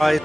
I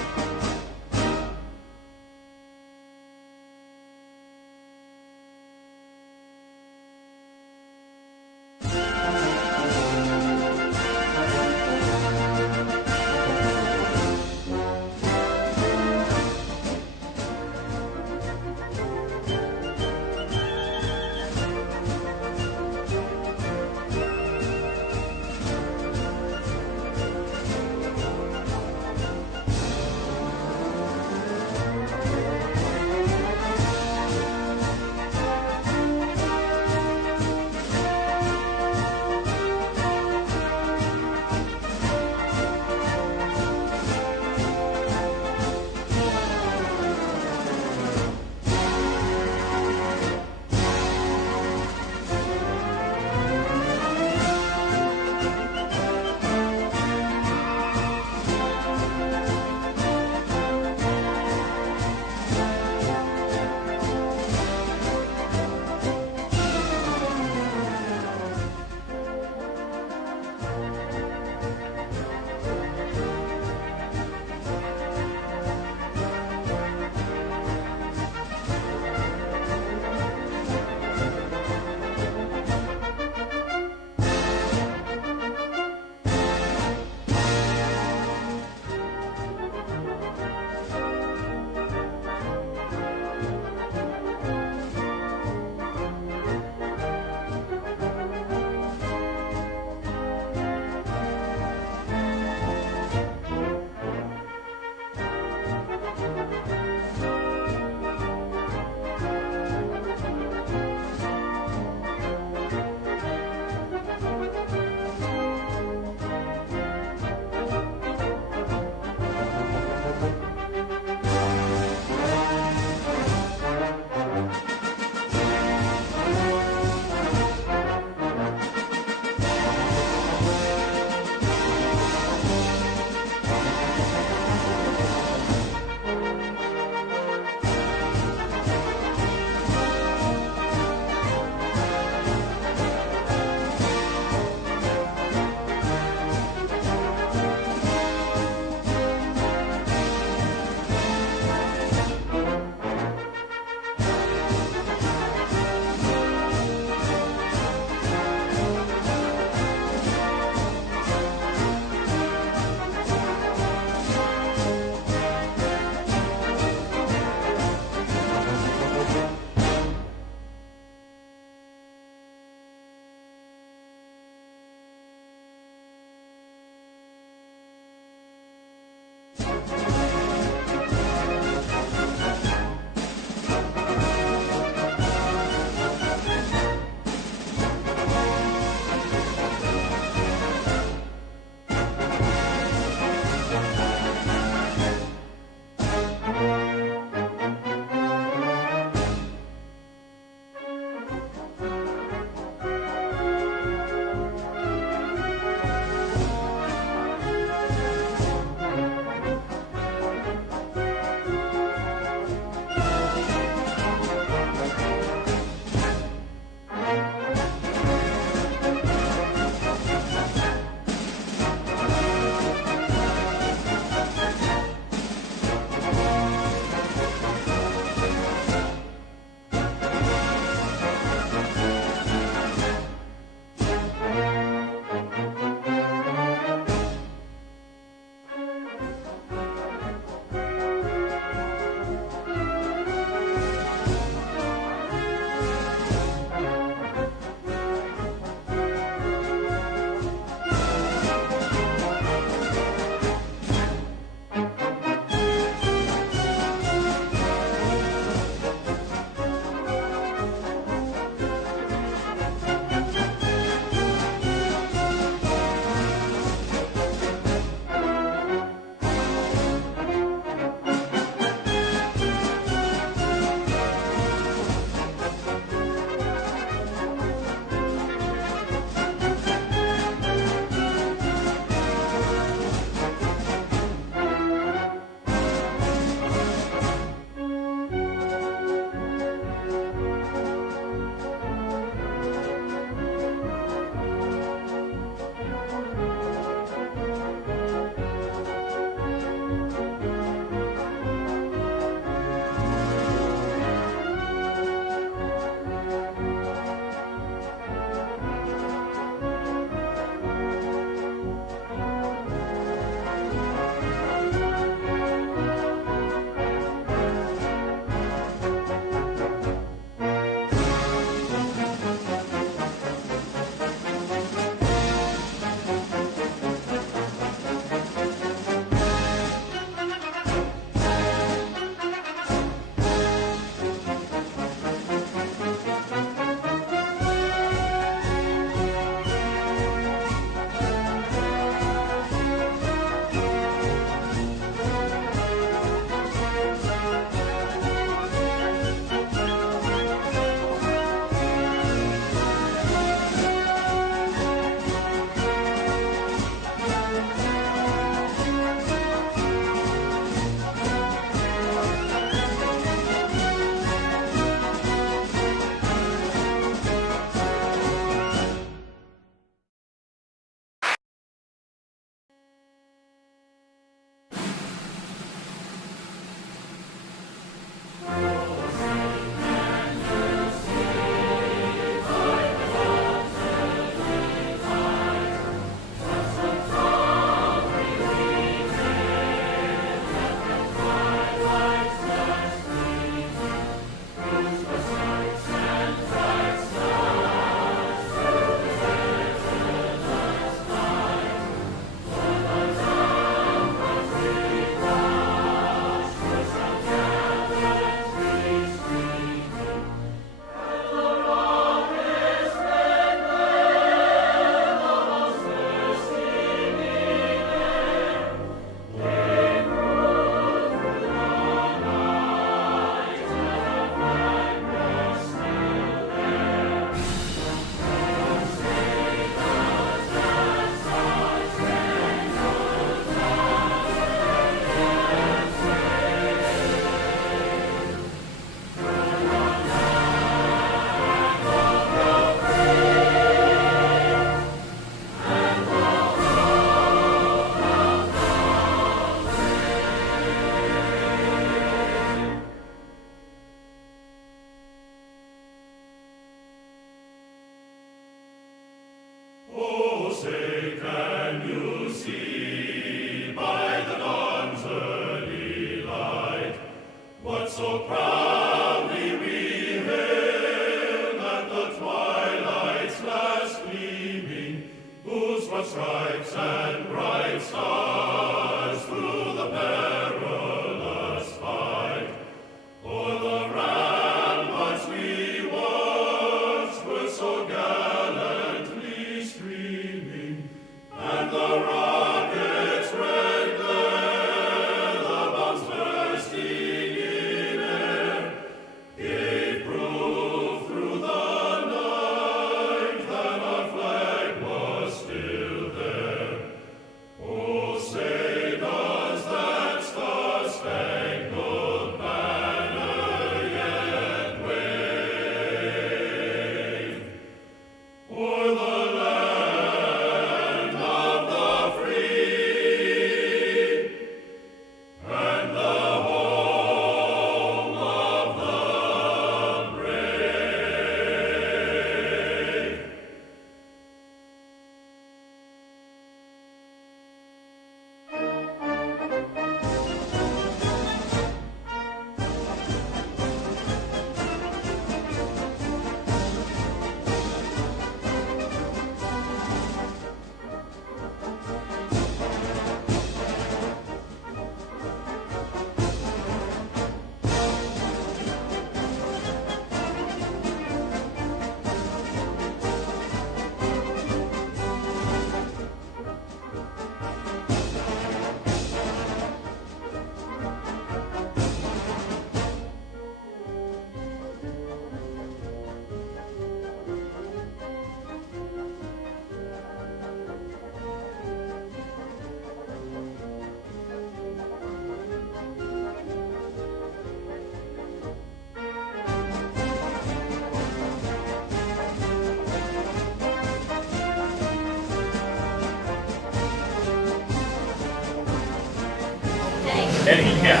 Eddie, yeah.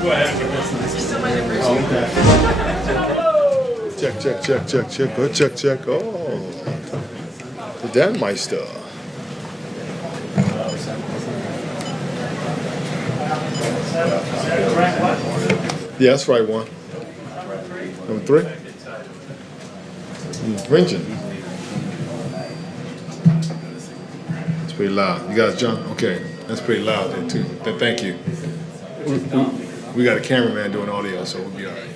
Go ahead. You're still my number two. Check, check, check, check, check. Go check, check. Oh, the Dan Meister. Yeah, that's right one. Number 3. Ringing. It's pretty loud. You got it, John? Okay. That's pretty loud there, too. Thank you. We got a cameraman doing audio, so we'll be all right.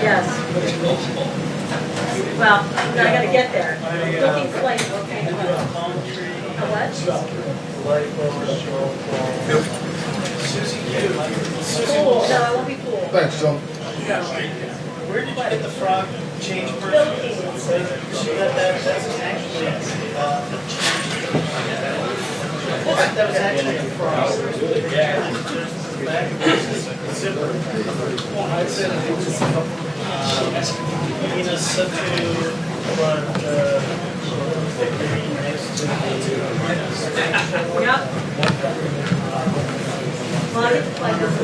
Yes. Well, now I gotta get there. Looking for like, okay, a what? Pool, no, I won't be pool. Thanks, Joe. Where did you get the frog change Philippines. That's actually, that was actually a frog. Zipper. I said it was, Nina Satu front, next to the. Yep. Well, I get to play this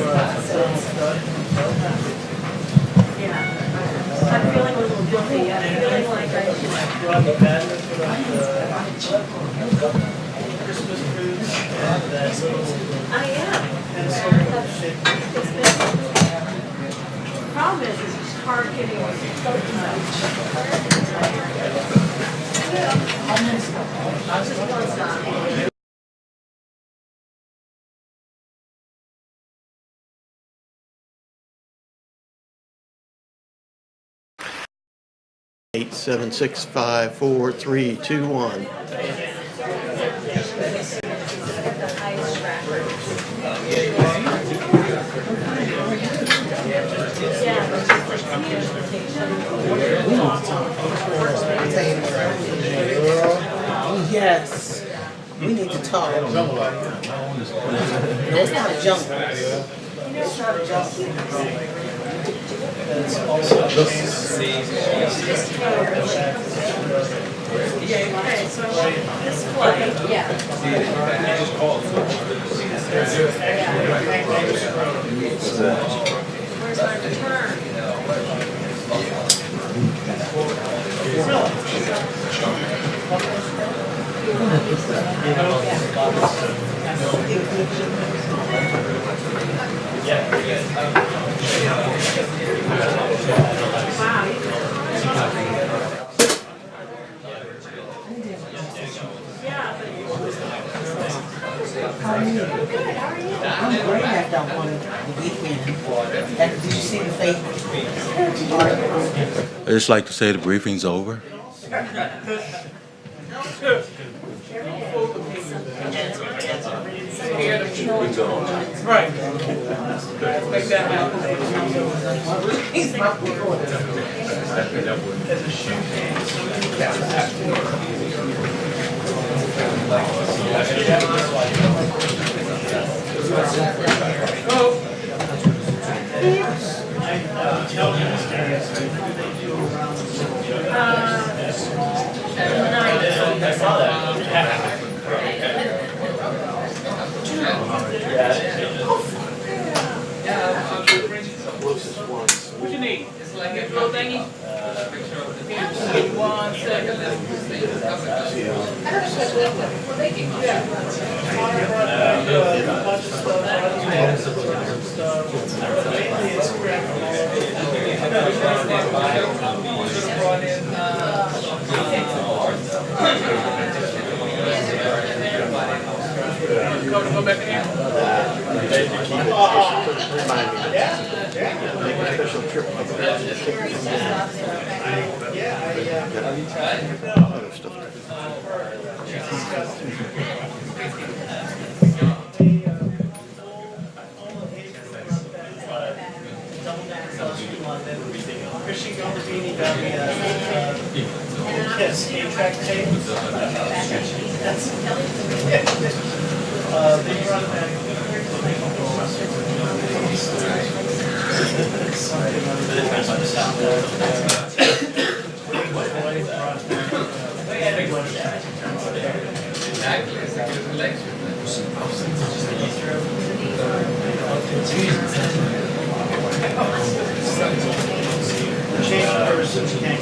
yeah. I'm feeling a little guilty. I'm feeling like I should. Robbie Banner put up the Christmas fruits and that little I am. pencil That's- shape. it's been- Problem is, it's just hard getting so just one stop. 8765431. Yes, we need to talk. No, it's not a jungle. It's not a jungle. It's also Okay, so this flight, yeah. Where's my return? I'm great at that one the weekend. Did you see the fake article? I just like to say the briefing's over. right. Make that happen. As a shoe What you need? It's like a little thingy. Give me 1 second. audience, correct? Should have brought in, go back in here. Christian Galdini got me a skate track tape. They brought it change the person, you can't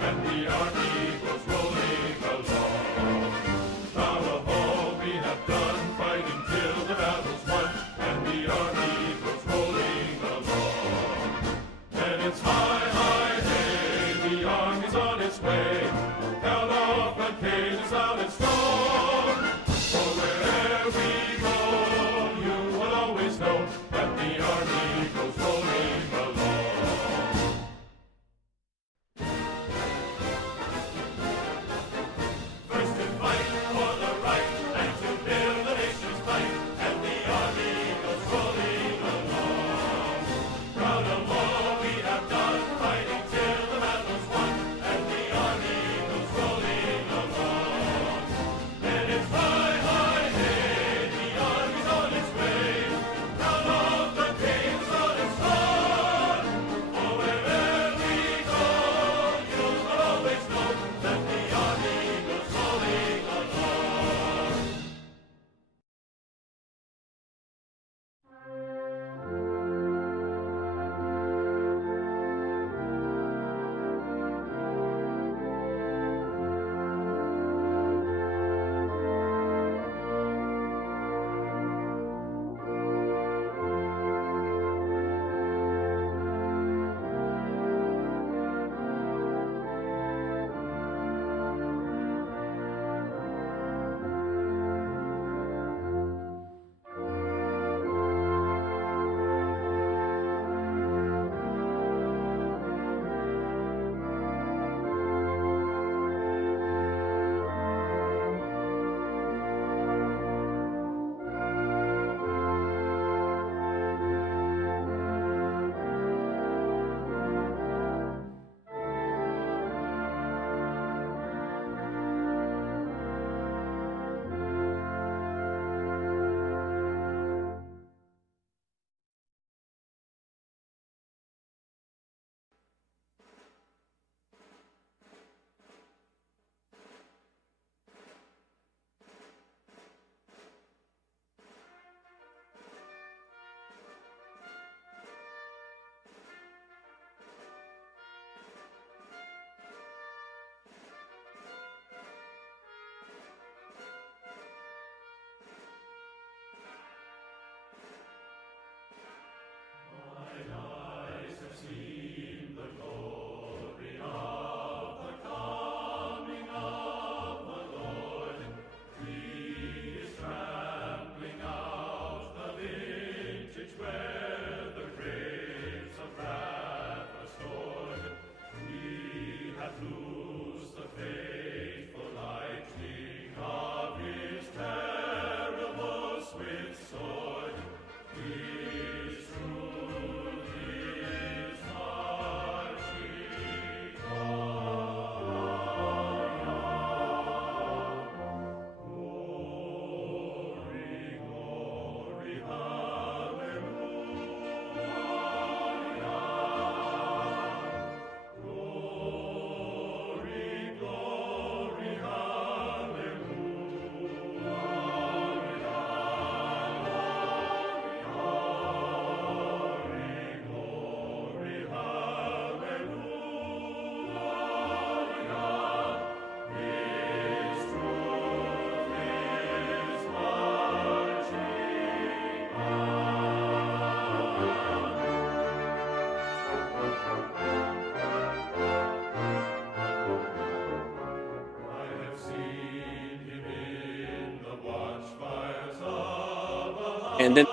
And the army goes rolling along. Now the whole And then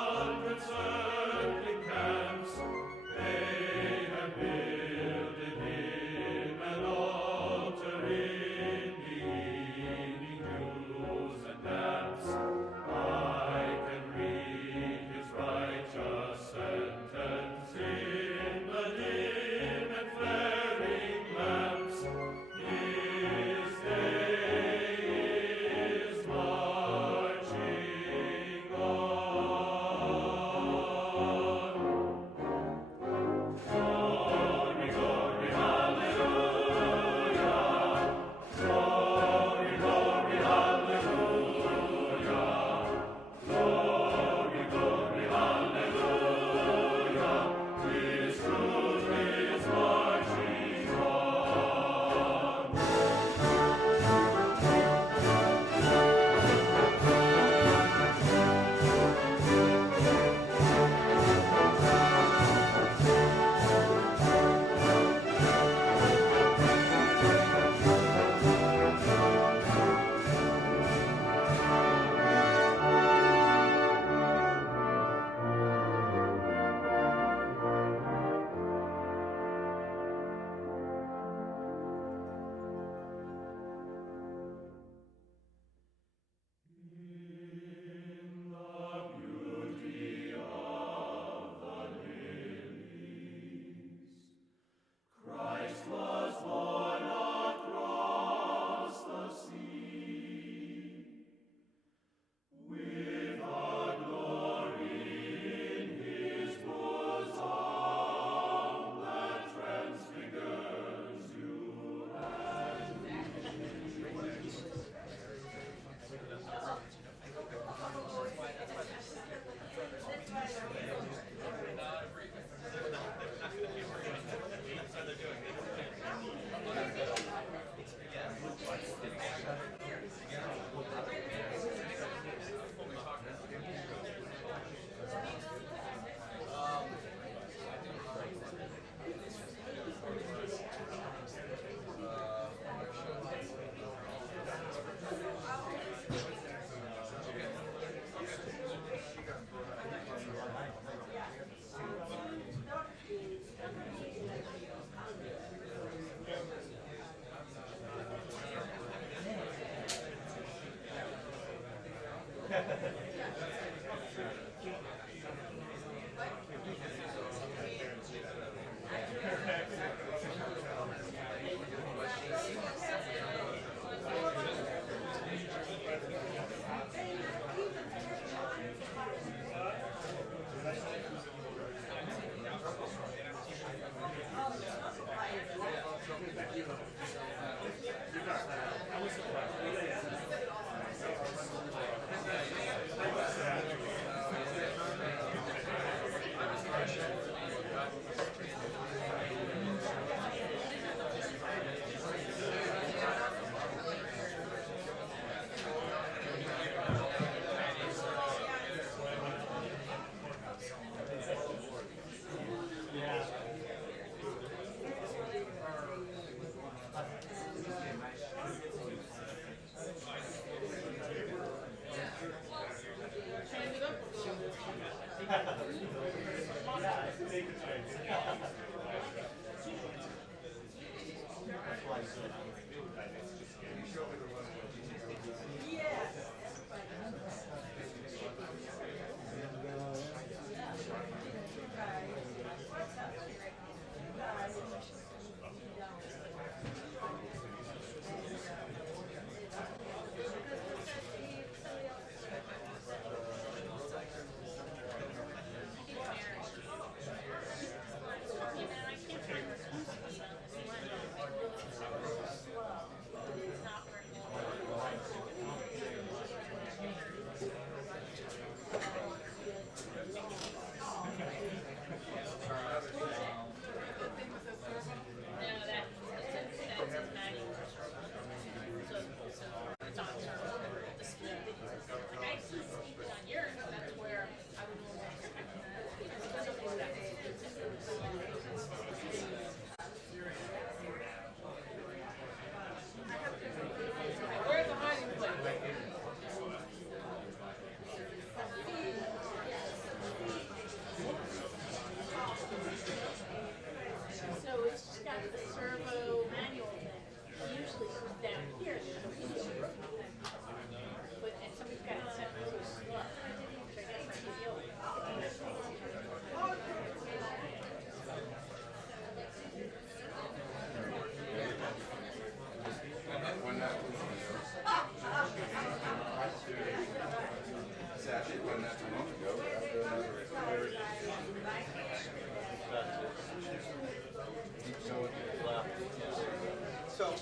So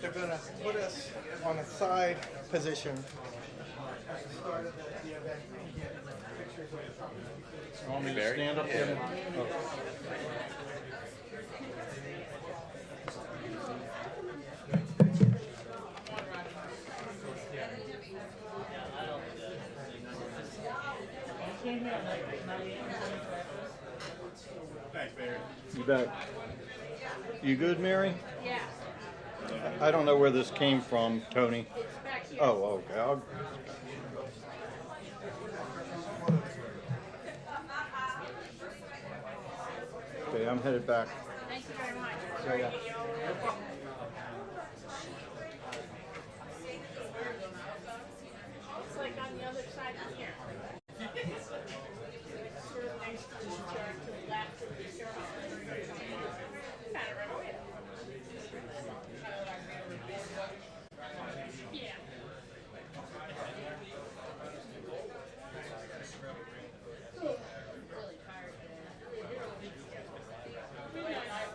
they're gonna put us on a side position. At the start of the event, and get pictures of the company. You want me to stand up there? Thanks, Barry. You bet. You good, Mary? Yeah. I don't know where this came from, Tony. It's back here. Oh, okay. Okay, I'm headed back. Thank you very much. Yeah. It's like on the other side of here. Sort of nice to the left of the circle. Kind of right away. Yeah. Really tired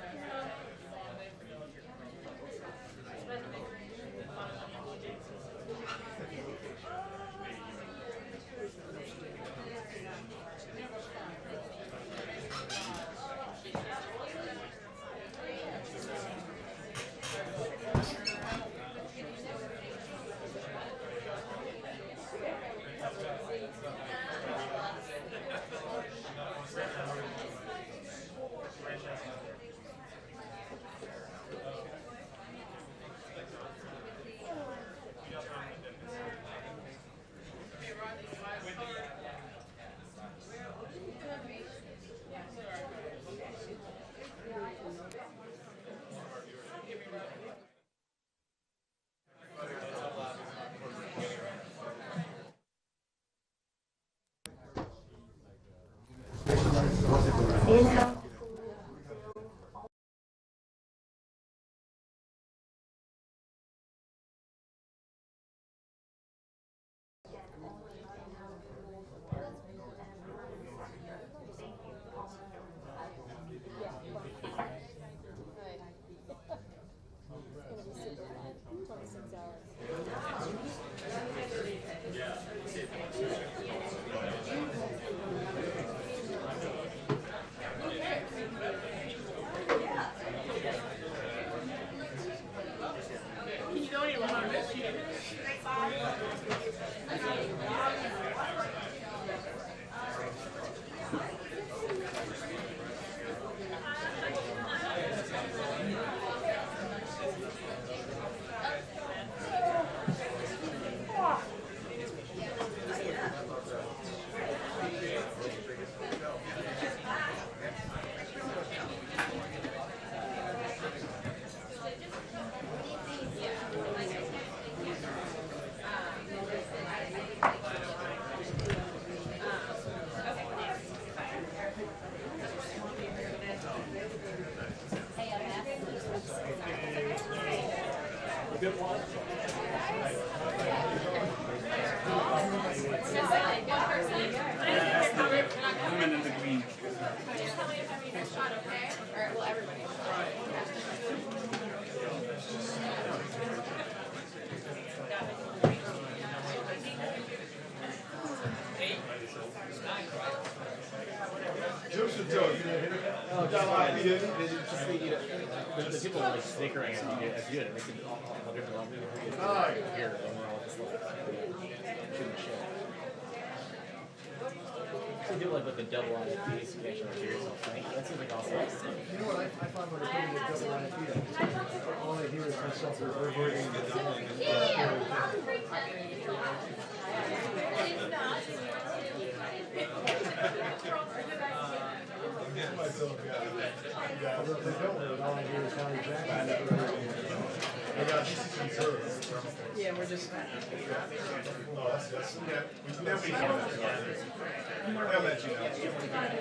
Can you go any longer? Women in the green. Just tell me if I need a shot, okay? Or well, everybody. Joseph Joe, you didn't hit it? Oh, you didn't? The people like snickering at you. It's good. It makes it all different levels. Here, and we're all just like shooting shit. Some people like with the double on the face, you actually hear yourself think. That seems like awesome. You know what I find when they're doing the double on feet, all I hear is myself reverberating the dollar. Although if they don't, all I hear is how exactly. I got some service. Yeah, we're just. Oh, that's, yeah. They'll be coming. They'll let you know.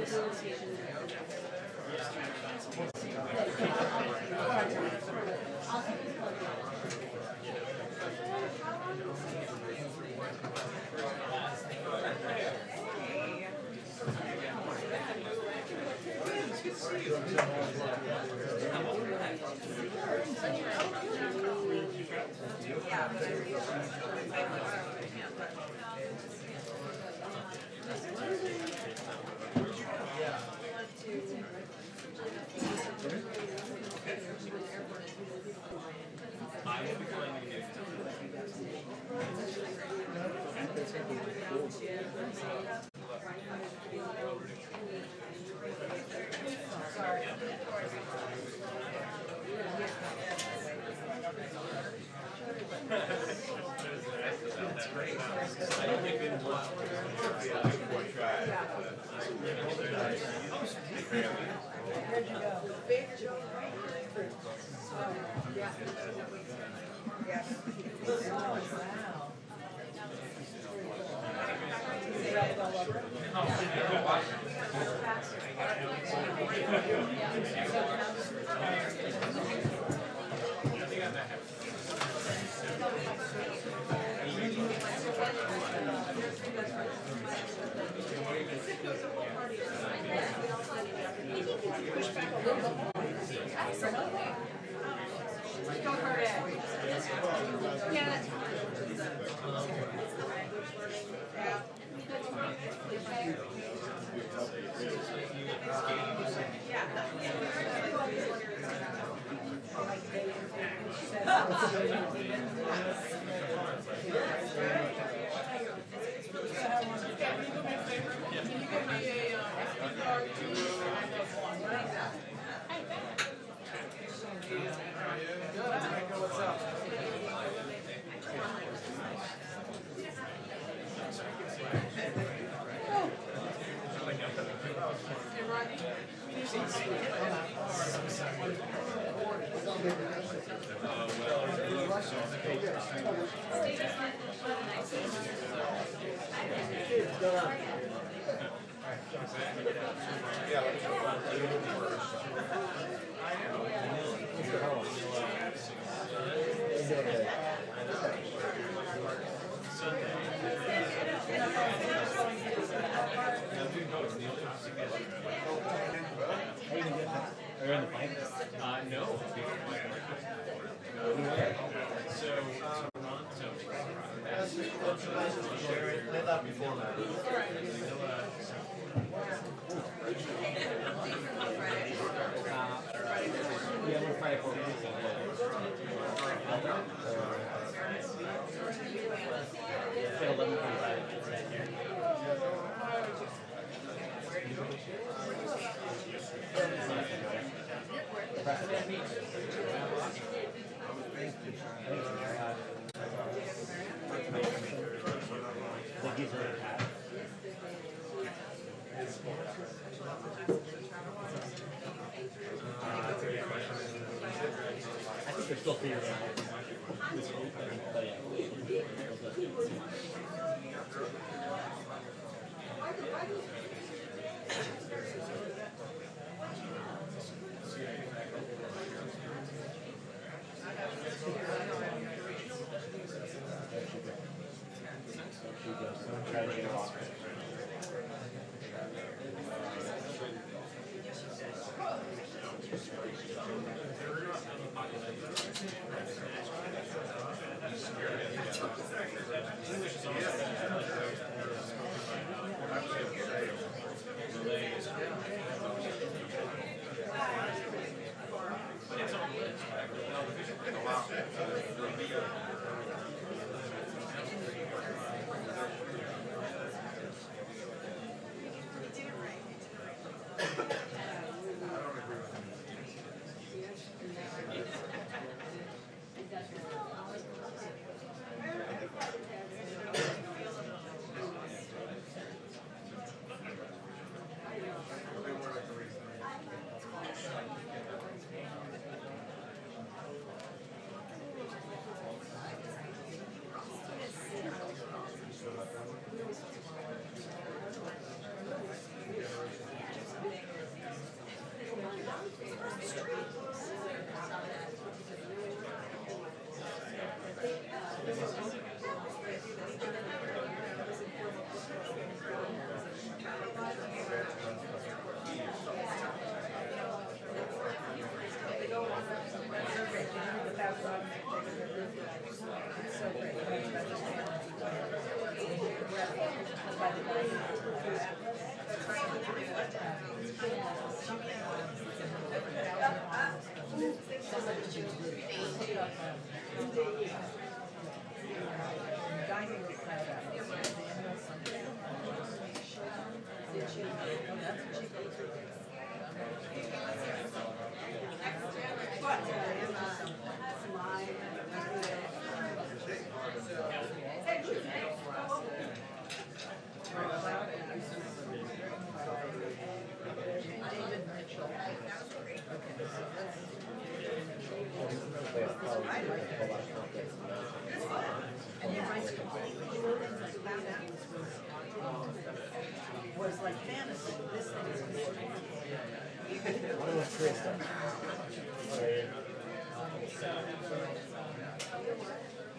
Was like fantasy. This thing is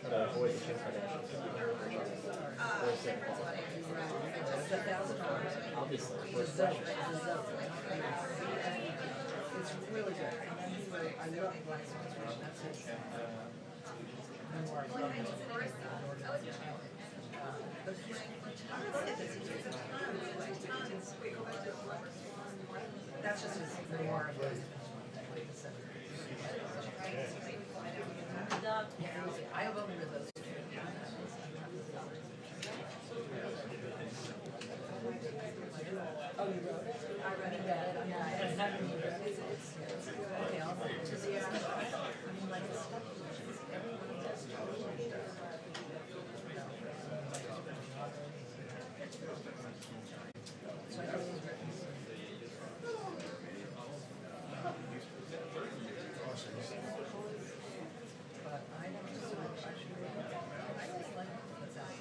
Avoid the Kim Kardashian. Obviously, first session. It's really good. I love Black Swan's version. That's his memoir. That's just his memoir. I have only read those two. Oh, you wrote it? I read it. Okay, I'll just, I mean, like, it's stuff. So I think it's written. But I don't know, I just like what's out.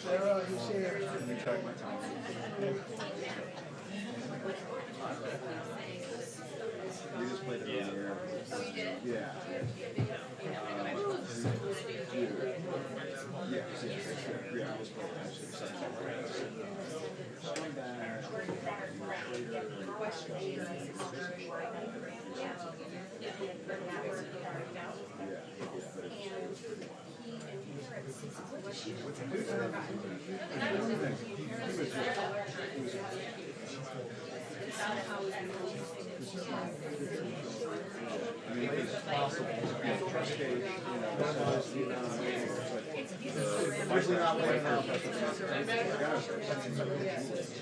Sarah, you see her. Let me check my time. We just played it earlier. Yeah. Yeah, I just played I mean, it's possible to be a trust case, usually not playing now.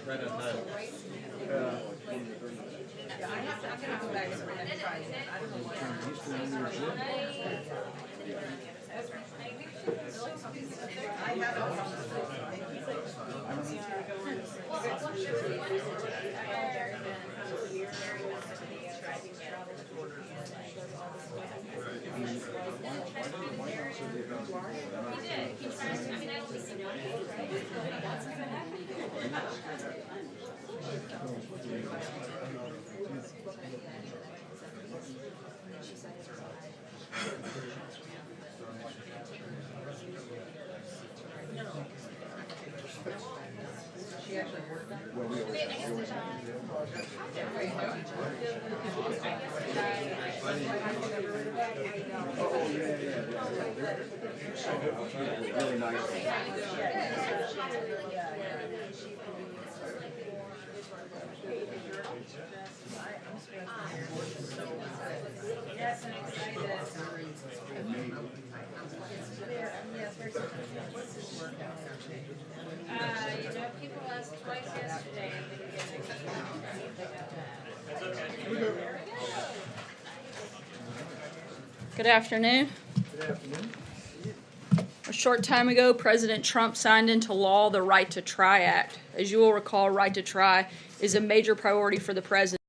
Right on time. Yeah, I'm gonna go back and try it. I don't know what. I have it. People asked twice yesterday and didn't get Good afternoon. A short time ago, President Trump signed into law the Right to Try Act. As you will recall, Right to Try is a major priority for the president.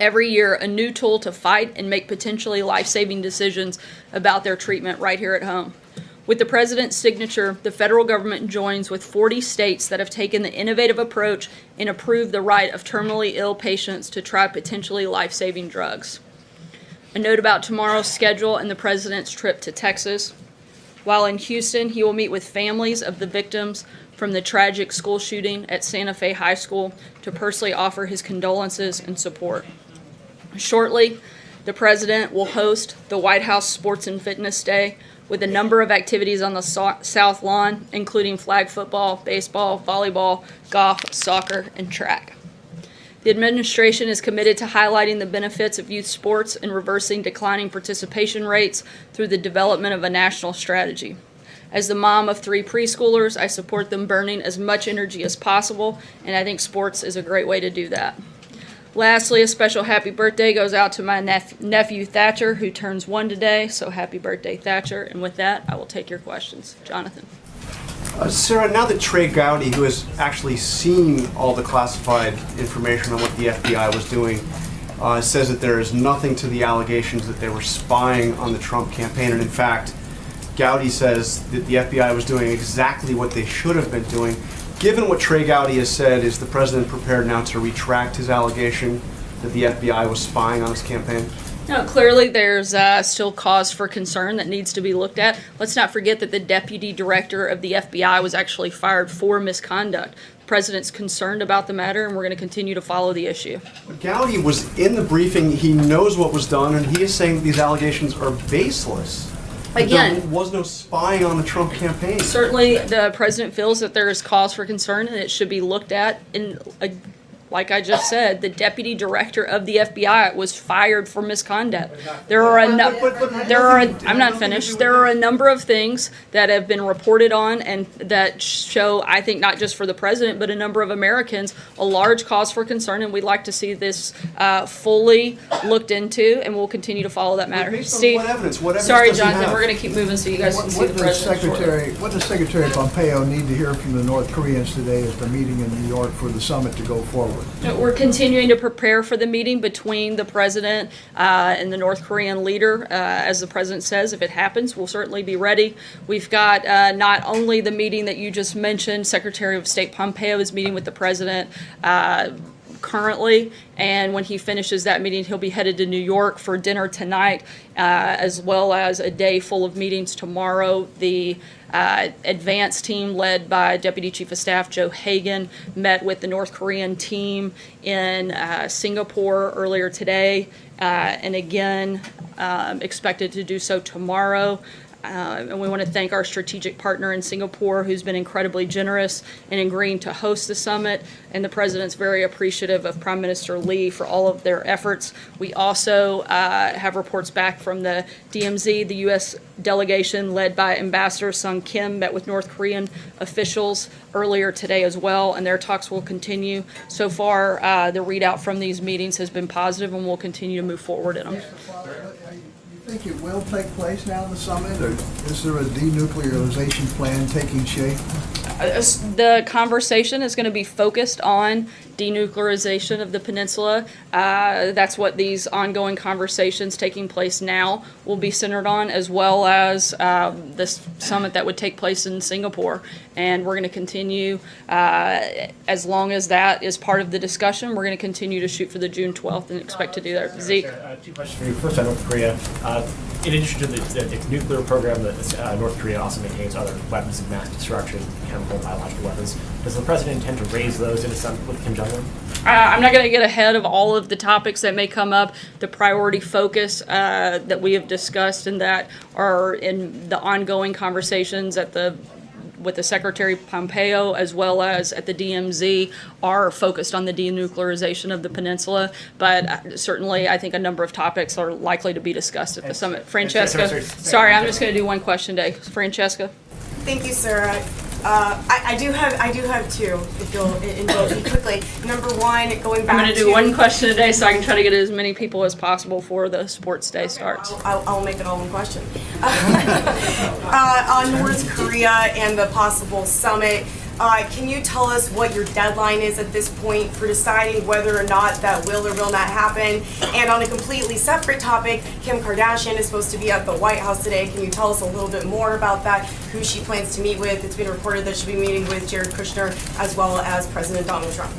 Every year, a new tool to fight and make potentially life-saving decisions about their treatment right here at home. With the president's signature, the federal government joins with 40 states that have taken the innovative approach and approved the right of terminally ill patients to try potentially life-saving drugs. A note about tomorrow's schedule and the president's trip to Texas. While in Houston, he will meet with families of the victims from the tragic school shooting at Santa Fe High School to personally offer his condolences and support. Shortly, the president will host the White House Sports and Fitness Day with a number of activities on the South Lawn, including flag football, baseball, volleyball, golf, soccer, and track. The administration is committed to highlighting the benefits of youth sports and reversing declining participation rates through the development of a national strategy. As the mom of 3 preschoolers, I support them burning as much energy as possible, and I think sports is a great way to do that. Lastly, a special happy birthday goes out to my nephew Thatcher, who turns 1 today, so happy birthday, Thatcher. And with that, I will take your questions. Jonathan. Sarah, now that Trey Gowdy, who has actually seen all the classified information on what the FBI was doing, says that there is nothing to the allegations that they were spying on the Trump campaign, and in fact, Gowdy says that the FBI was doing exactly what they should have been doing. Given what Trey Gowdy has said, is the president prepared now to retract his allegation that the FBI was spying on his campaign? No, clearly there's still cause for concern that needs to be looked at. Let's not forget that the deputy director of the FBI was actually fired for misconduct. The president's concerned about the matter, and we're going to continue to follow the issue. But Gowdy was in the briefing. He knows what was done, and he is saying that these allegations are baseless. Again, there was no spying on the Trump campaign. Certainly the president feels that there is cause for concern and it should be looked at. Like I just said, the deputy director of the FBI was fired for misconduct. There are I'm not finished. There are a number of things that have been reported on and that show, I think, not just for the president, but a number of Americans, a large cause for concern, and we'd like to see this fully looked into, and we'll continue to follow that matter. Based on Steve, what evidence? What evidence sorry, does he Jonathan, have? we're going to keep moving so you guys can see the president. What does Secretary Pompeo need to hear from the North Koreans today at the meeting in New York for the summit to go forward? We're continuing to prepare for the meeting between the president and the North Korean leader. As the president says, if it happens, we'll certainly be ready. We've got not only the meeting that you just mentioned, Secretary of State Pompeo is meeting with the president currently, and when he finishes that meeting, he'll be headed to New York for dinner tonight, as well as a day full of meetings tomorrow. The advance team led by Deputy Chief of Staff Joe Hagan met with the North Korean team in Singapore earlier today, and again expected to do so tomorrow. And we want to thank our strategic partner in Singapore, who's been incredibly generous in agreeing to host the summit, and the president's very appreciative of Prime Minister Lee for all of their efforts. We also have reports back from the DMZ. The U.S. delegation led by Ambassador Sung Kim met with North Korean officials earlier today as well, and their talks will continue. So far, the readout from these meetings has been positive, and we'll continue to move forward in them. Do you think it will take place now in the summit, or is there a denuclearization plan taking shape? The conversation is going to be focused on denuclearization of the peninsula. That's what these ongoing conversations taking place now will be centered on, as well as this summit that would take place in Singapore. And we're going to continue, as long as that is part of the discussion, we're going to continue to shoot for the June 12th and expect to do that. Zeke? Two questions for you. First on North Korea. In addition to the nuclear program, that North Korea also maintains other weapons of mass destruction, chemical, biological weapons. Does the president intend to raise those in a summit with Kim Jong-un? I'm not going to get ahead of all of the topics that may come up. The priority focus that we have discussed and that are in the ongoing conversations with the Secretary Pompeo as well as at the DMZ are focused on the denuclearization of the peninsula. But certainly, I think a number of topics are likely to be discussed at the summit. Francesca, sorry, I'm just going to do one question today. Francesca. Thank you, Sarah. I do have two, if you'll indulge me quickly. Number one, going back to... I'm going to do one question a day so I can try to get as many people as possible before the sports day starts. I'll make it all one question. On North Korea and the possible summit, can you tell us what your deadline is at this point for deciding whether or not that will or will not happen? And on a completely separate topic, Kim Kardashian is supposed to be at the White House today. Can you tell us a little bit more about that, who she plans to meet with? It's been reported that she'll be meeting with Jared Kushner as well as President Donald Trump.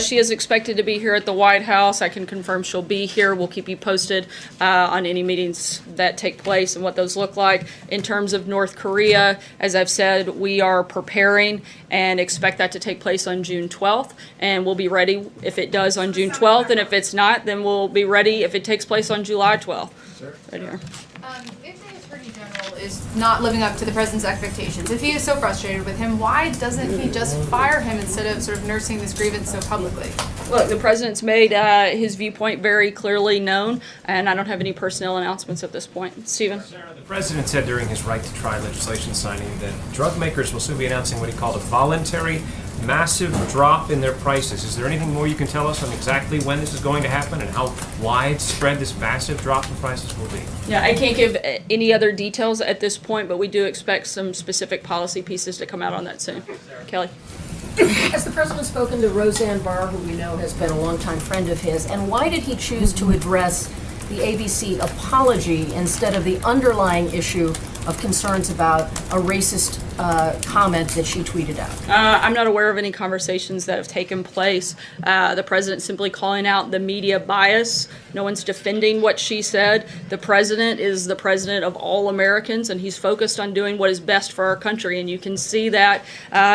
She is expected to be here at the White House. I can confirm she'll be here. We'll keep you posted on any meetings that take place and what those look like. In terms of North Korea, as I've said, we are preparing and expect that to take place on June 12th. And we'll be ready if it does on June 12th. And if it's not, then we'll be ready if it takes place on July 12th. Right here. If the Attorney General is not living up to the President's expectations, if he is so frustrated with him, why doesn't he just fire him instead of sort of nursing this grievance so publicly? Look, the President's made his viewpoint very clearly known, and I don't have any personnel announcements at this point. Stephen? The President said during his right to try legislation signing that drug makers will soon be announcing what he called a voluntary massive drop in their prices. Is there anything more you can tell us on exactly when this is going to happen and how widespread this massive drop in prices will be? Yeah, I can't give any other details at this point, but we do expect some specific policy pieces to come out on that soon. Kelly? Has the president spoken to Roseanne Barr, who we know has been a longtime friend of his, and why did he choose to address the ABC apology instead of the underlying issue of concerns about a racist comment that she tweeted out? I'm not aware of any conversations that have taken place. The president simply calling out the media bias. No one's defending what she said. The president is the president of all Americans, and he's focused on doing what is best for our country. And you can see that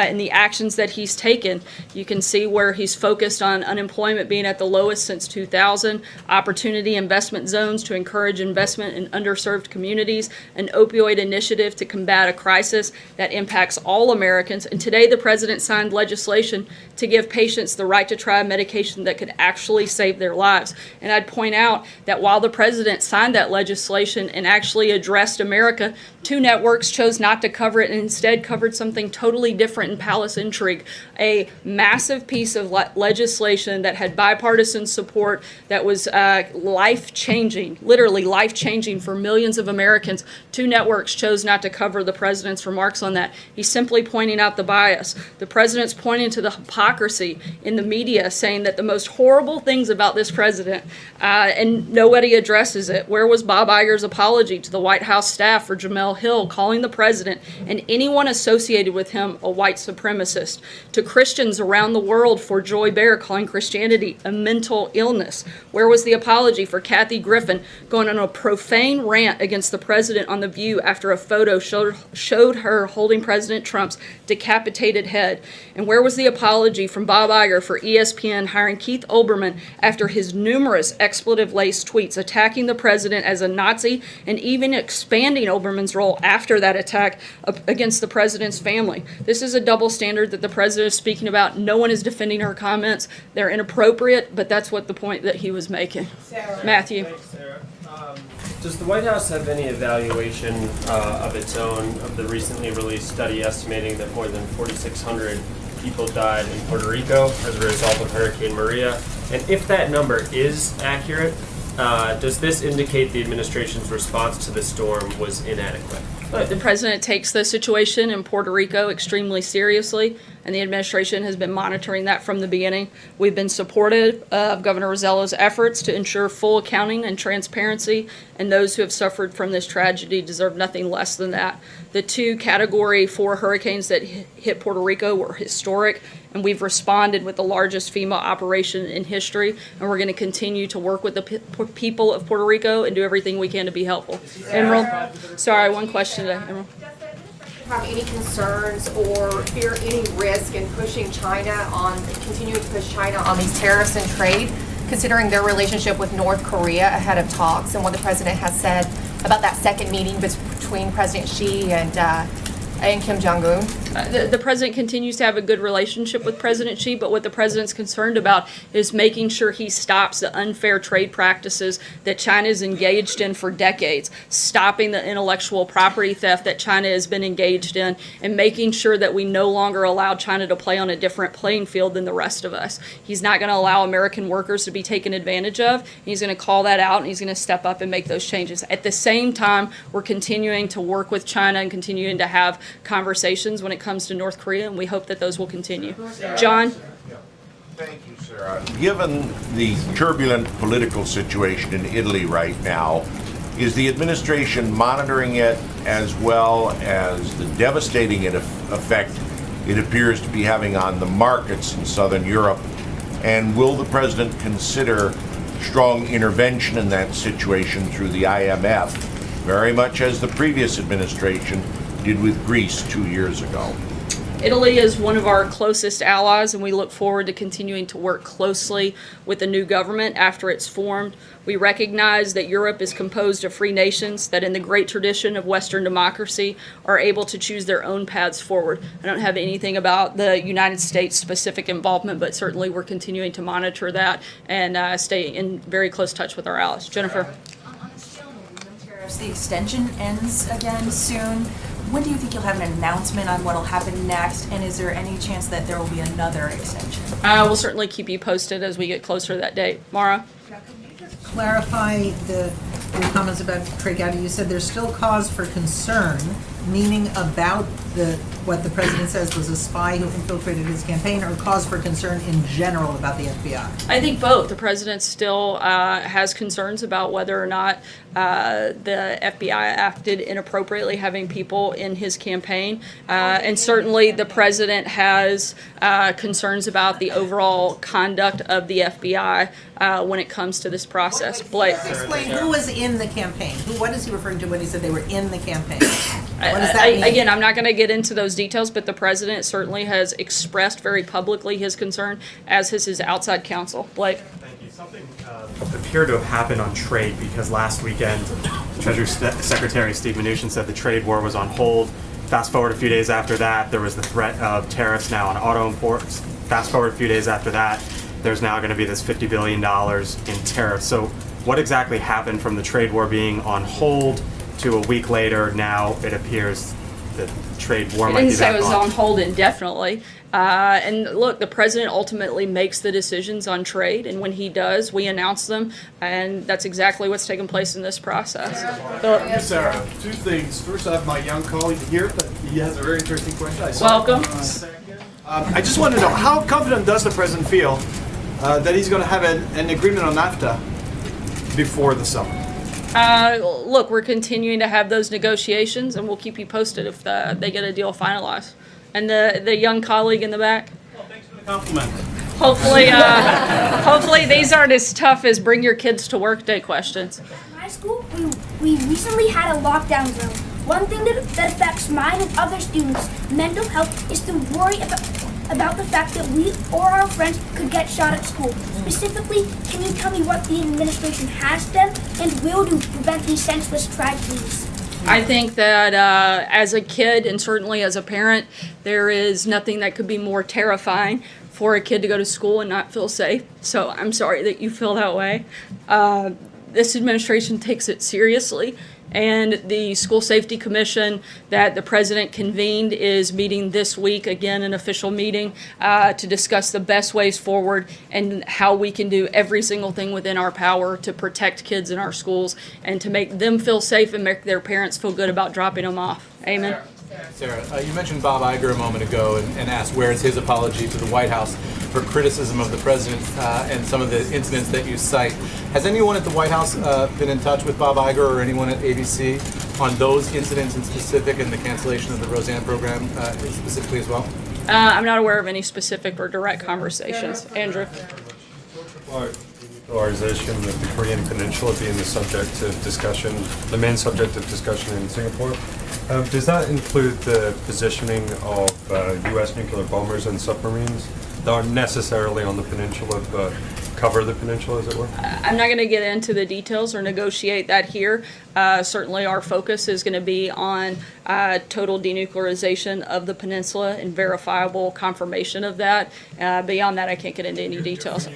in the actions that he's taken. You can see where he's focused on unemployment being at the lowest since 2000, opportunity investment zones to encourage investment in underserved communities, an opioid initiative to combat a crisis that impacts all Americans. And today the president signed legislation to give patients the right to try a medication that could actually save their lives. And I'd point out that while the president signed that legislation and actually addressed America, two networks chose not to cover it and instead covered something totally different in Palace Intrigue, a massive piece of legislation that had bipartisan support that was life-changing, literally life-changing for millions of Americans. Two networks chose not to cover the president's remarks on that. He's simply pointing out the bias. The president's pointing to the hypocrisy in the media, saying that the most horrible things about this president, and nobody addresses it. Where was Bob Iger's apology to the White House staff for Jamel Hill calling the president and anyone associated with him a white supremacist? To Christians around the world for Joy Behar calling Christianity a mental illness? Where was the apology for Kathy Griffin going on a profane rant against the president on The View after a photo showed her holding President Trump's decapitated head? And where was the apology from Bob Iger for ESPN hiring Keith Olbermann after his numerous expletive-laced tweets attacking the president as a Nazi and even expanding Olbermann's role after that attack against the president's family? This is a double standard that the president is speaking about. No one is defending her comments. They're inappropriate, but that's what the point that he was making. Sarah. Matthew. Thanks, Sarah. Does the White House have any evaluation of its own of the recently released study estimating that more than 4,600 people died in Puerto Rico as a result of Hurricane Maria? And if that number is accurate, does this indicate the administration's response to the storm was inadequate? Look, the president takes the situation in Puerto Rico extremely seriously, and the administration has been monitoring that from the beginning. We've been supportive of Governor Rossello's efforts to ensure full accounting and transparency, and those who have suffered from this tragedy deserve nothing less than that. The 2 Category 4 hurricanes that hit Puerto Rico were historic, and we've responded with the largest FEMA operation in history, and we're going to continue to work with the people of Puerto Rico and do everything we can to be helpful. Emerald, sorry, one question today, Emerald. Have any concerns or fear any risk in pushing China on, continuing to push China on these tariffs and trade, considering their relationship with North Korea ahead of talks and what the president has said about that second meeting between President Xi and Kim Jong-un? The president continues to have a good relationship with President Xi, but what the president's concerned about is making sure he stops the unfair trade practices that China is engaged in for decades, stopping the intellectual property theft that China has been engaged in, and making sure that we no longer allow China to play on a different playing field than the rest of us. He's not going to allow American workers to be taken advantage of. He's going to call that out, and he's going to step up and make those changes. At the same time, we're continuing to work with China and continuing to have conversations when it comes to North Korea, and we hope that those will continue. John? Thank you, Sarah. Given the turbulent political situation in Italy right now, is the administration monitoring it as well as the devastating effect it appears to be having on the markets in Southern Europe? And will the president consider strong intervention in that situation through the IMF, very much as the previous administration did with Greece 2 years ago? Italy is one of our closest allies, and we look forward to continuing to work closely with the new government after it's formed. We recognize that Europe is composed of free nations that, in the great tradition of Western democracy, are able to choose their own paths forward. I don't have anything about the United States' specific involvement, but certainly we're continuing to monitor that and stay in very close touch with our allies. Jennifer? On the steel tariffs, the extension ends again soon. When do you think you'll have an announcement on what will happen next, and is there any chance that there will be another extension? We'll certainly keep you posted as we get closer to that date. Mara? Clarify your comments about Trey Gowdy. You said there's still cause for concern, meaning about what the president says was a spy who infiltrated his campaign, or cause for concern in general about the FBI? I think both. The president still has concerns about whether or not the FBI acted inappropriately, having people in his campaign. And certainly the president has concerns about the overall conduct of the FBI when it comes to this process. Blake? Explain who was in the campaign. What is he referring to when he said they were in the campaign? What does that mean? Again, I'm not going to get into those details, but the president certainly has expressed very publicly his concern, as has his outside counsel. Blake? Thank you. Something appeared to have happened on trade, because last weekend Treasury Secretary Steve Mnuchin said the trade war was on hold. Fast forward a few days after that, there was the threat of tariffs now on auto imports. Fast forward a few days after that, there's now going to be this $50 billion in tariffs. So what exactly happened from the trade war being on hold to a week later? Now it appears that the trade war might be back on. I didn't say it was on hold indefinitely. And look, the president ultimately makes the decisions on trade, and when he does, we announce them, and that's exactly what's taken place in this process. Thank you, Sarah. Two things. First, I have my young colleague here, but he has a very interesting question. Welcome. I just want to know, how confident does the president feel that he's going to have an agreement on NAFTA before the summer? Look, we're continuing to have those negotiations, and we'll keep you posted if they get a deal finalized. And the young colleague in the back? Well, thanks for the compliment. Hopefully these aren't as tough as bring your kids to work day questions. In my school, we recently had a lockdown zone. One thing that affects mine and other students' mental health is to worry about the fact that we or our friends could get shot at school. Specifically, can you tell me what the administration has done and will do to prevent these senseless tragedies? I think that as a kid, and certainly as a parent, there is nothing that could be more terrifying for a kid to go to school and not feel safe. So I'm sorry that you feel that way. This administration takes it seriously, And the School Safety Commission that the president convened is meeting this week, again, an official meeting, to discuss the best ways forward and how we can do every single thing within our power to protect kids in our schools and to make them feel safe and make their parents feel good about dropping them off. Amen. Sarah, you mentioned Bob Iger a moment ago and asked where is his apology to the White House for criticism of the president and some of the incidents that you cite. Has anyone at the White House been in touch with Bob Iger or anyone at ABC on those incidents in specific and the cancellation of the Roseanne program specifically as well? I'm not aware of any specific or direct conversations. Andrew? Polarization of the Korean Peninsula being the subject of discussion, the main subject of discussion in Singapore. Does that include the positioning of U.S. nuclear bombers and submarines that aren't necessarily on the peninsula but cover the peninsula, as it were? I'm not going to get into the details or negotiate that here. Certainly our focus is going to be on total denuclearization of the peninsula and verifiable confirmation of that. Beyond that, I can't get into any details.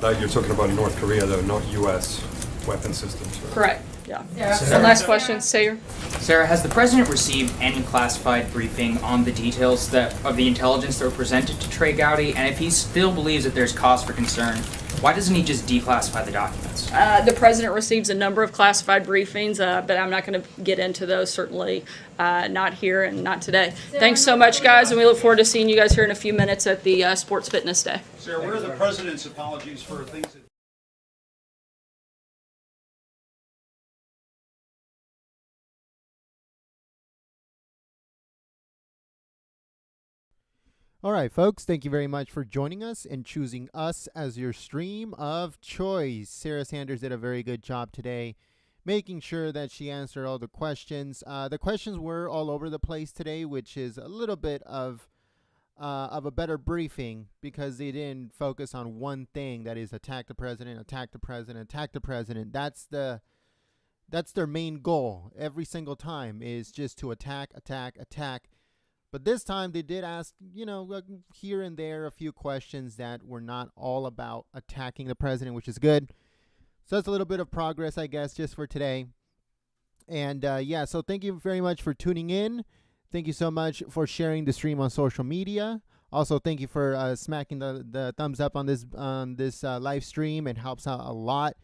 That you're talking about North Korea, though, not U.S. weapon systems. Right? Correct, yeah. Sarah. And last question, Sayer. Sarah, has the president received any classified briefing on the details of the intelligence that were presented to Trey Gowdy? And if he still believes that there's cause for concern, why doesn't he just declassify the documents? The president receives a number of classified briefings, but I'm not going to get into those, certainly not here and not today. Thanks so much, guys, and we look forward to seeing you guys here in a few minutes at the Sports Fitness Day. Sarah, where are the president's apologies for things that... All right, folks, thank you very much for joining us and choosing us as your stream of choice. Sarah Sanders did a very good job today, making sure that she answered all the questions. The questions were all over the place today, which is a little bit of a better briefing because they didn't focus on one thing, that is attack the president, attack the president, attack the president. That's their main goal every single time, is just to attack, attack, attack. But this time they did ask, here and there a few questions that were not all about attacking the president, which is good. So that's a little bit of progress, I guess, just for today. And yeah, so thank you very much for tuning in. Thank you so much for sharing the stream on social media. Also, thank you for smacking the thumbs up on this live stream. It helps out a lot.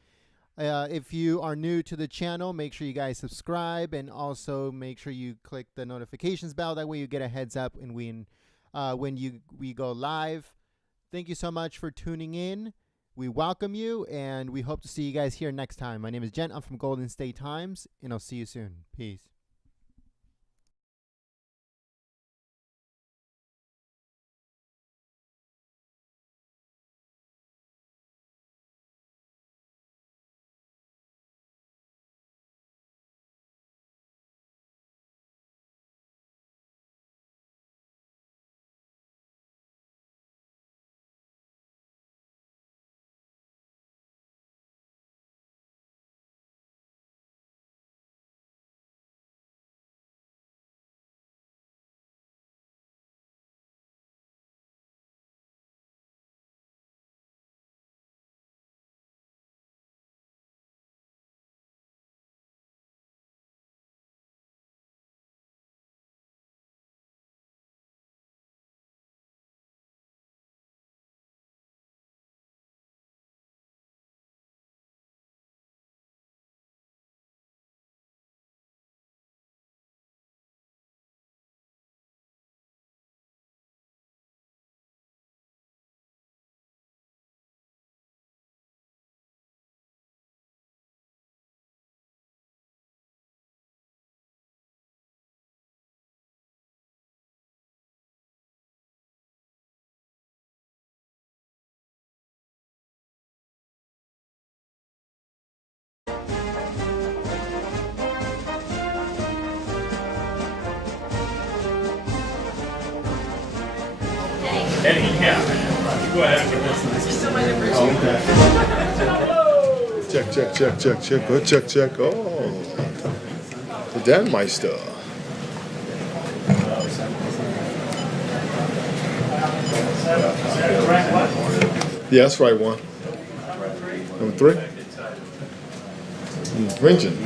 If you are new to the channel, make sure you guys subscribe and also make sure you click the notifications bell. That way you get a heads up when we go live. Thank you so much for tuning in. We welcome you and we hope to see you guys here next time. My name is Jen. I'm from Golden State Times and I'll see you soon. Peace. Eddie, yeah. Go ahead with this. Check. Good check. Oh, the Dan Meister. Yeah, that's right one. Number 3. Infringing.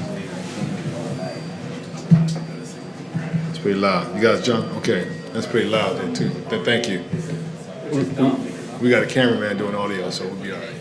pretty loud. You guys, John? Okay, that's pretty loud there too. Thank you. We got a cameraman doing audio, so we'll be all right.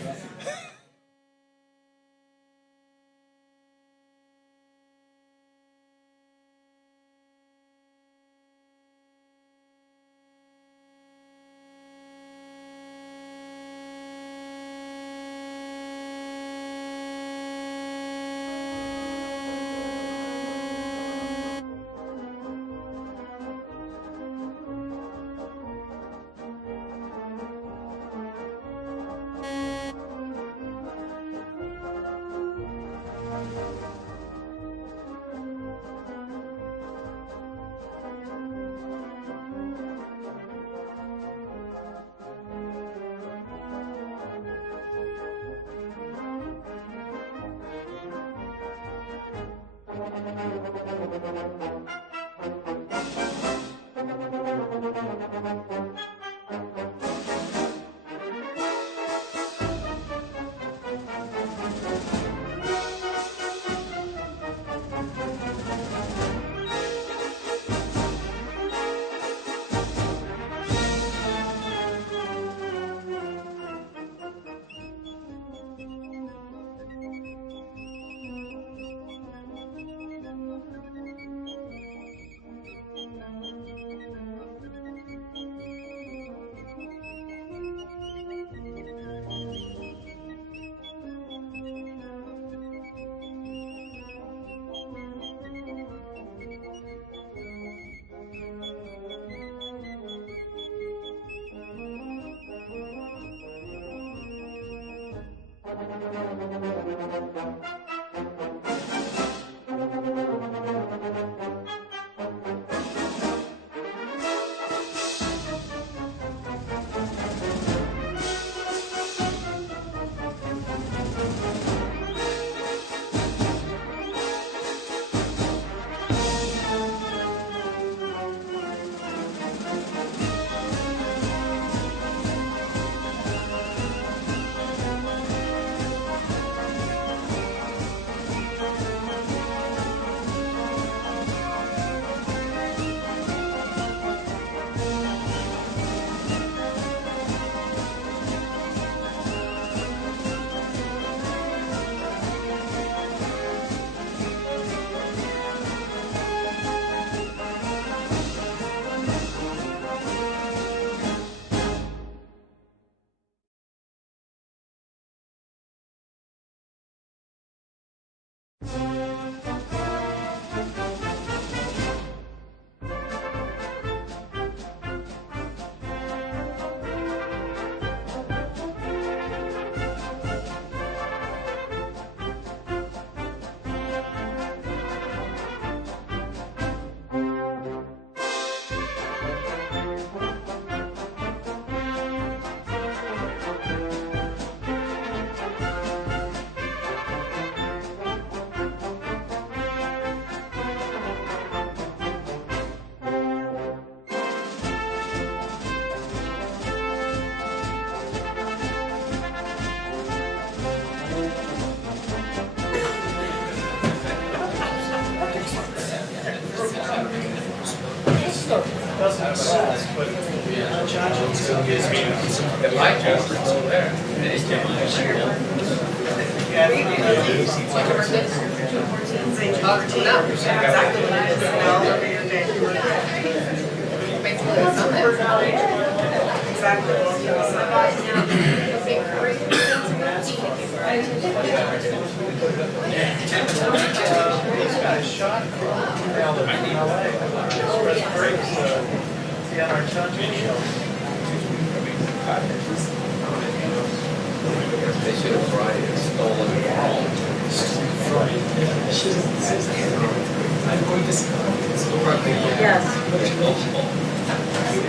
Yes.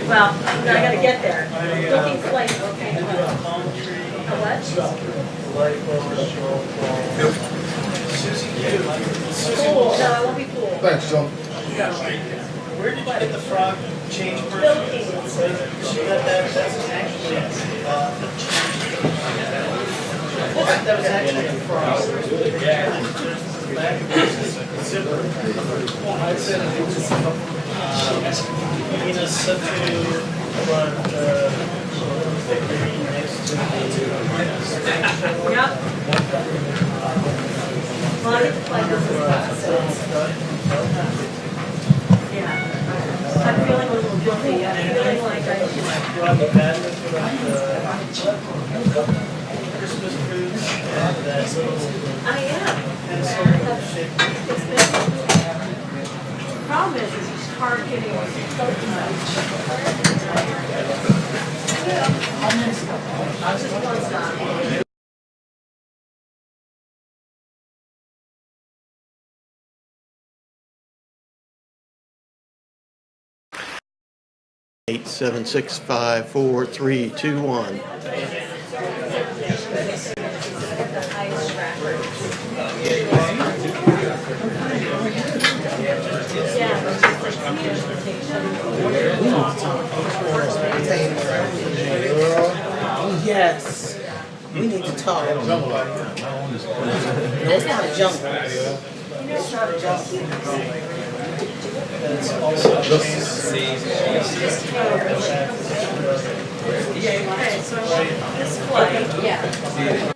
Well, I gotta get there. Looking flake, okay. A what? Cool, no, I won't be cool. Thanks, John. Where did you get the frog change Philippines. That's actually, that was actually a frog. Yeah. I said it was in a substitute, but next to the. Yep. Well, I get to play this yeah. I'm feeling a little guilty. I'm feeling like I should. Brought the madness about the Christmas fruits and that little. I am. And so It's been. Problem is it's hard getting just one stop. Eight, 7, 6, 5, 4, 3, 2, 1. Yes. We need to talk. It's not a jungle. It's not a jungle. Okay, so this flight, yeah.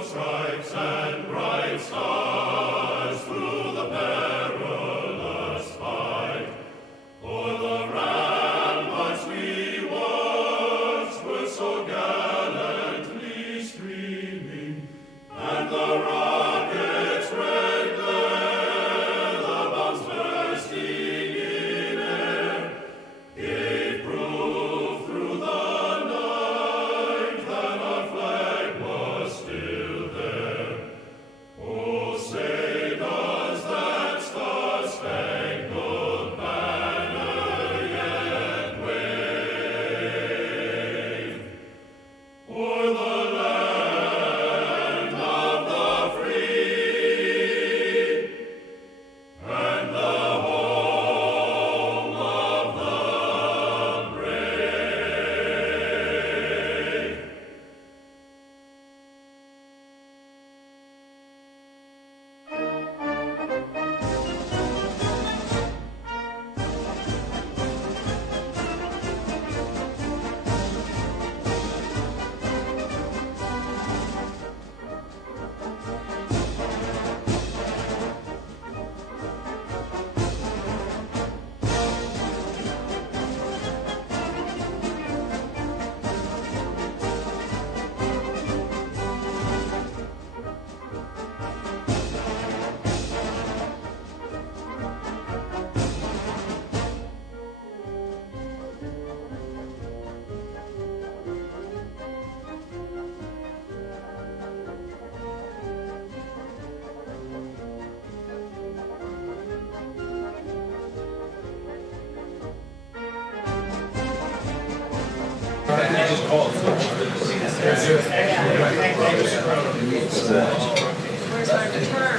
Stripes and bright stars through the perilous fight. O'er the ramparts we watched were so gallantly streaming, and the rockets' red glare, the bombs bursting in air, gave proof through the night that our flag was still there. Oh, say does that star-spangled banner yet wave o'er the land of the free and the home of the brave? Where's my return?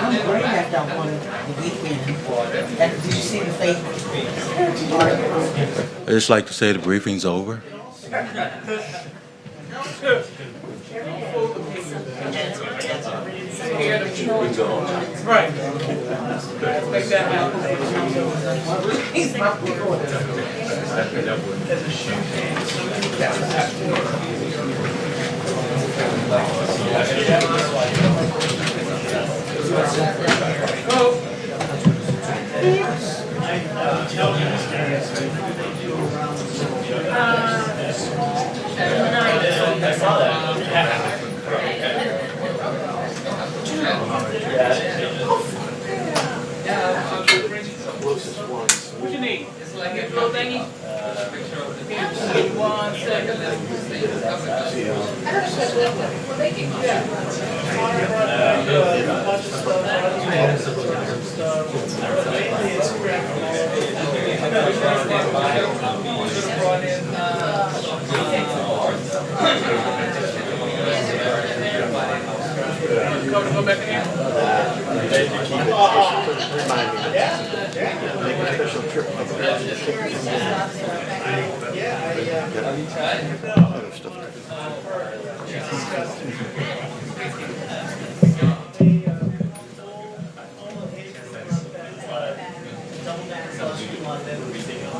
I'm great at that one the weekend. And did you see the fake article? I just like to say the briefing's over. Right. Let's make that happen. He's not recording. As a shoe What you need? It's like a little thingy. Give me 1 Go back again. Make a special trip up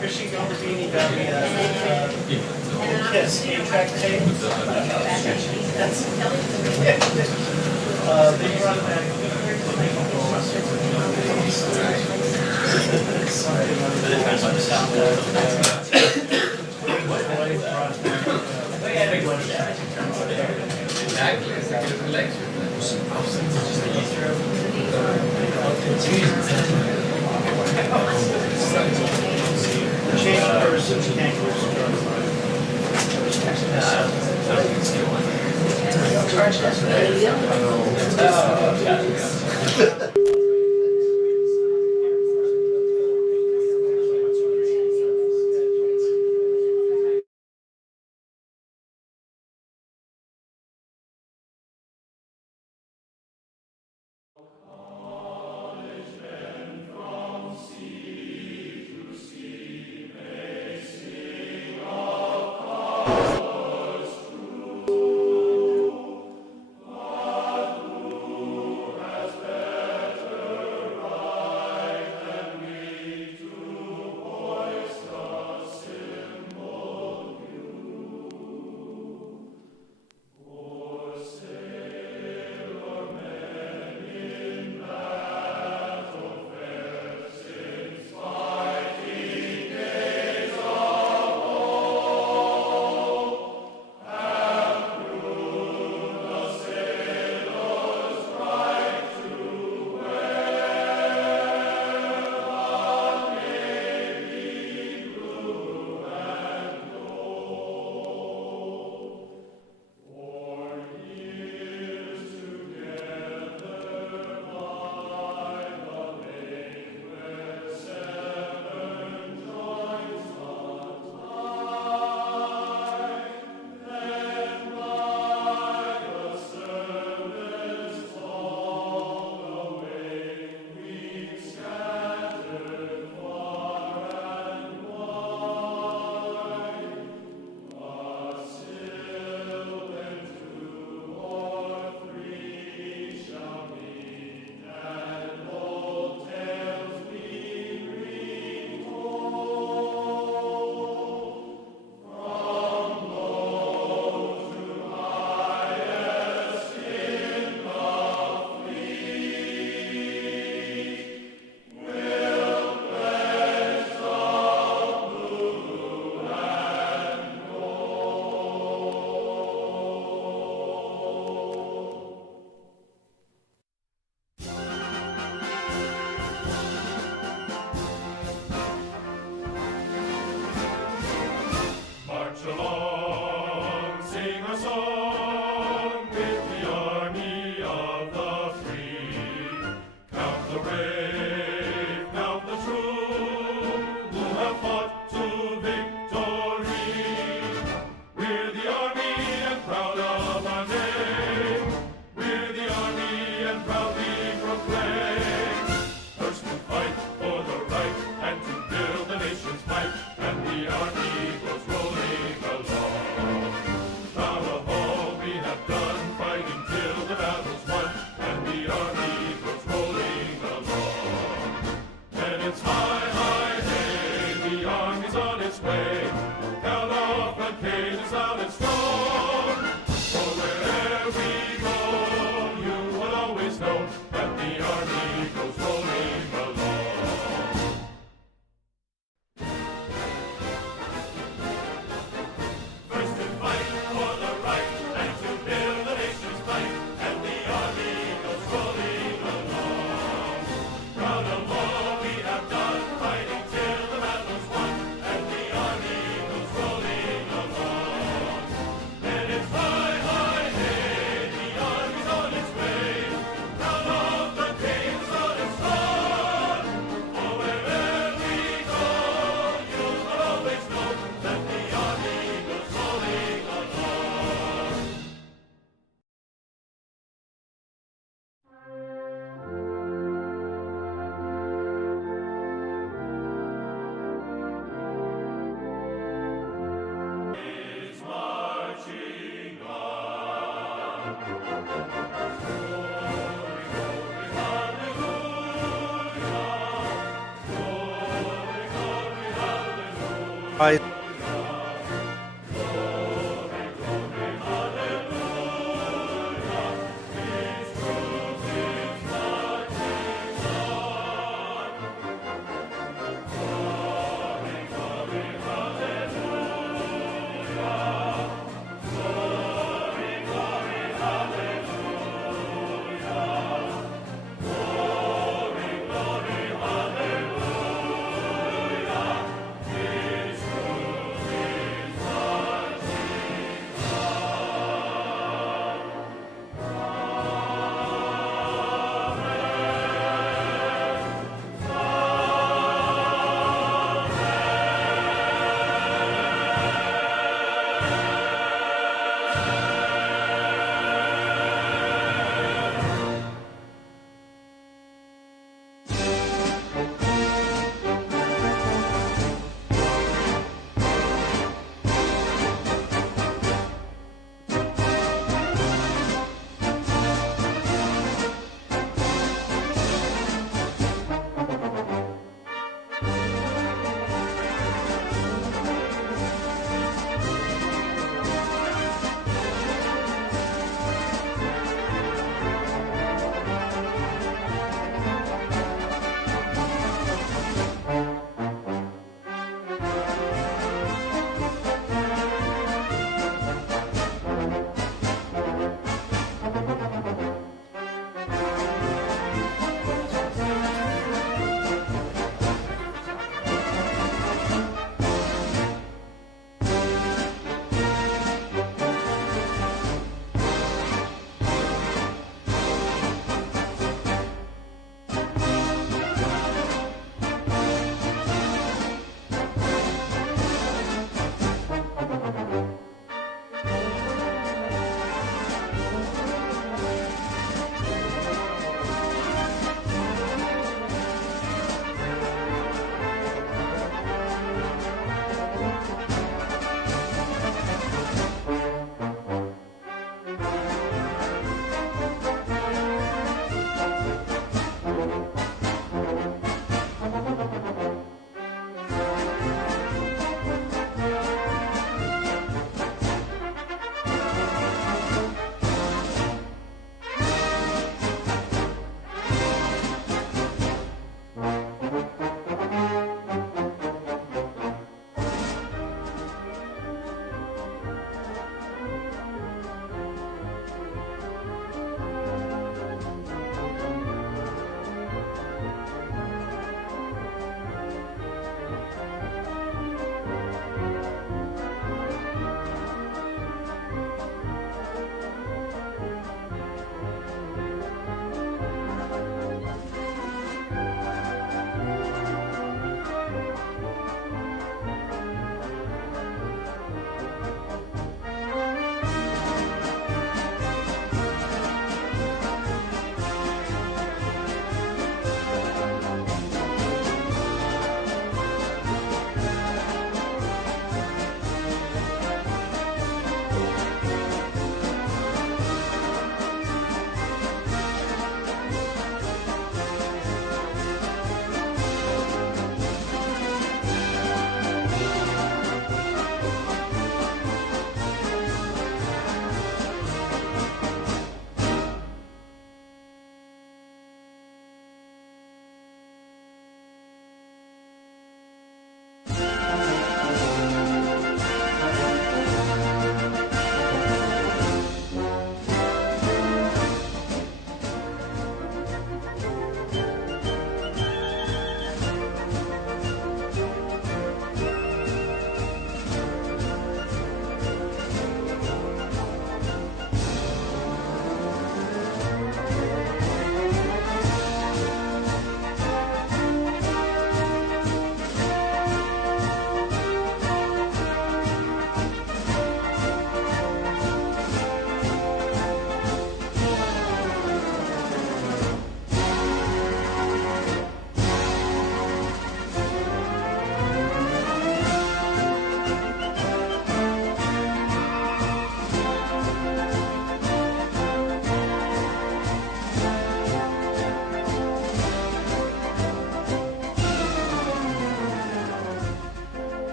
Christian Gambini got me Kiss 8-track tape. They brought it back. Change person can't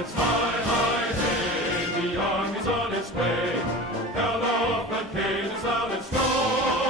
It's high, high, hey, the army's on its way. Galloping pages loud and strong.